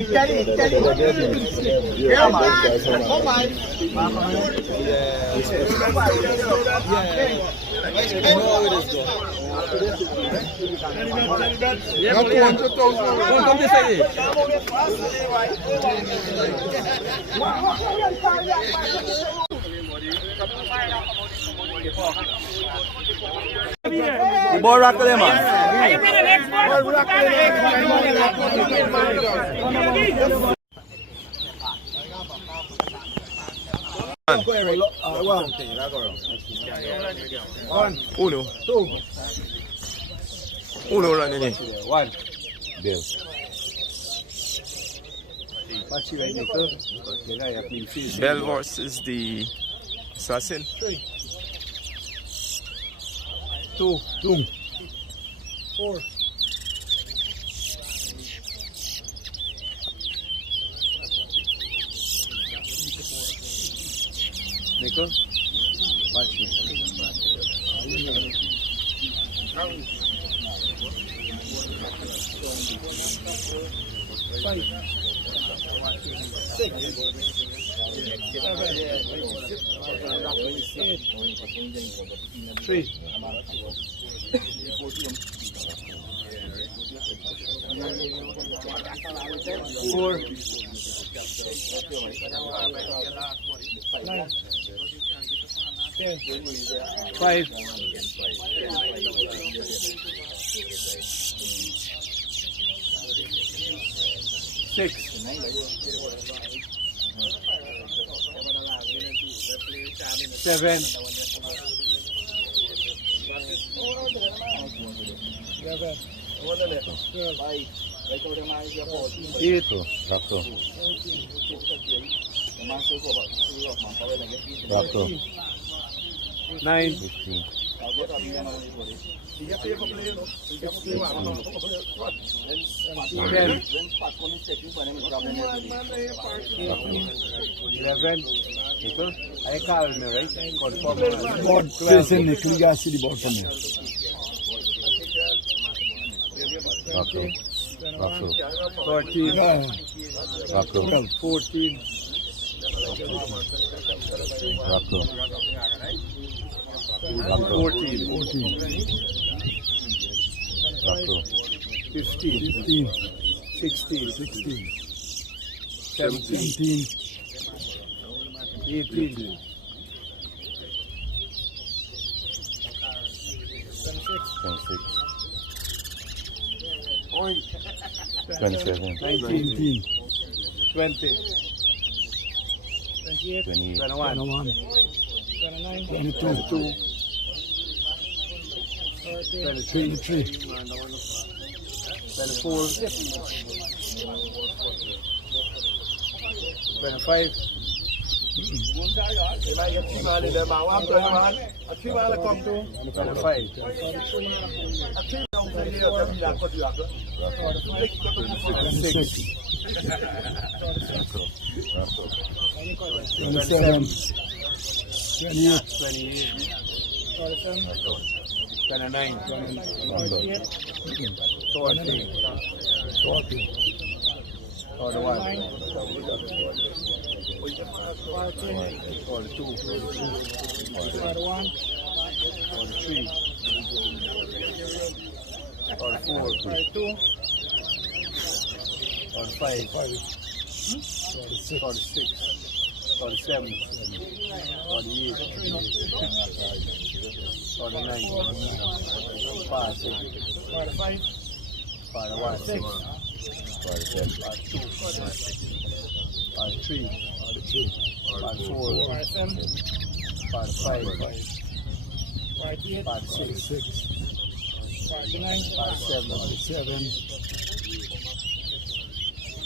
Yeah, man. Come on. Come this way. The ball rock there, man. Uno. Uno running in. One. Bell versus the assassin. Two. 4. Nickel. Watch me. 5. 6. 7. 8. 3. 4. 9. 10. 5. 6. 7. 11. 12. 8. Raptor. 9. 15. 10. 11. Nickel. I call me, right? Confirm. Board 12. Nickel, you see the board for me. Raptor. 14. Raptor. 14. Raptor. 14. 15. 16. 17. 18. 27. 19. 20. 28. 21. 22. 23. 24. 25. 27. 28. 29. 40. 41. 42. 41. 43. 44. 42. 45. 46. 47. 48. 49. 46. 45. 41. 6. 47. 43. 44. 47. 45. 46. 49. 47.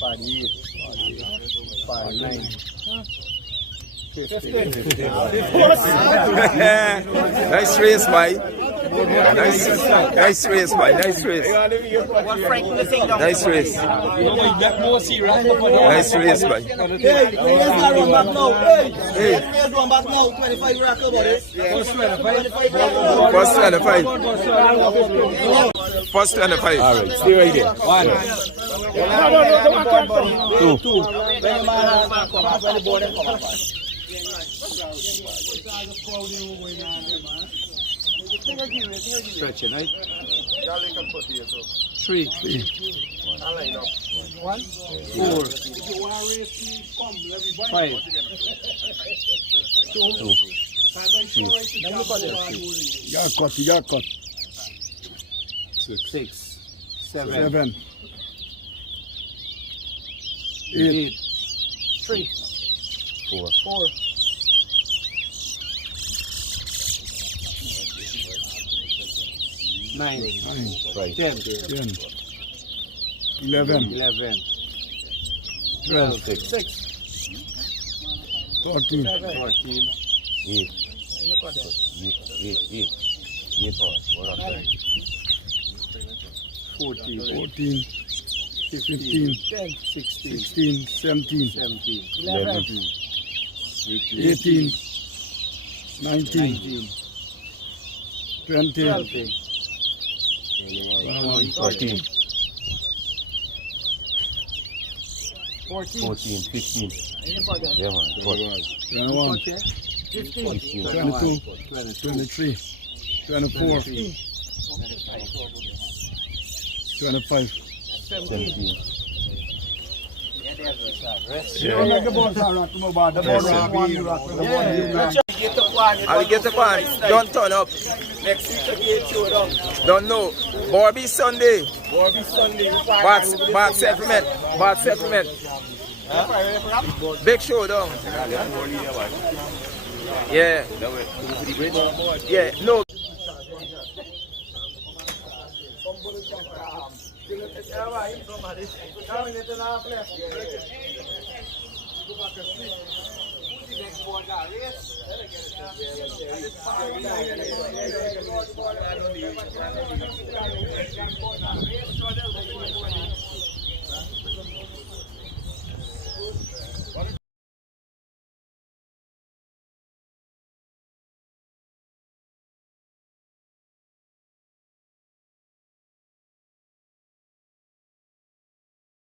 48. 49. 50. Nice race, mate. Nice race, mate. Nice race. Nice race. Nice race, mate. Hey, let's not run back now. Hey, let's run back now. 25 rack about it. First 25. First 25. All right, stay right there. 1, 2. When the man come up, when the board them come up. Stretching, right? 3. 1, 4, 5, 2, 3. Your cut. 6, 7, 7, 8, 3, 4. 4, 9, 5. 10, 10, 11, 11, 12, 6, 13, 14, 8. 8. 14, 14, 15, 15, 16, 16, 17, 17, 11. 18, 19, 19, 20, 20, 14. 14, 14. 15. Yeah, man. 21, 15. 22, 23, 24, 25. 17. Alligator Pan, don't turn up. Next week, again, show down. Don't know. Barbie Sunday. Bobby Sunday. Bad settlement. Bad settlement. Big showdown. Yeah. Yeah, no. Next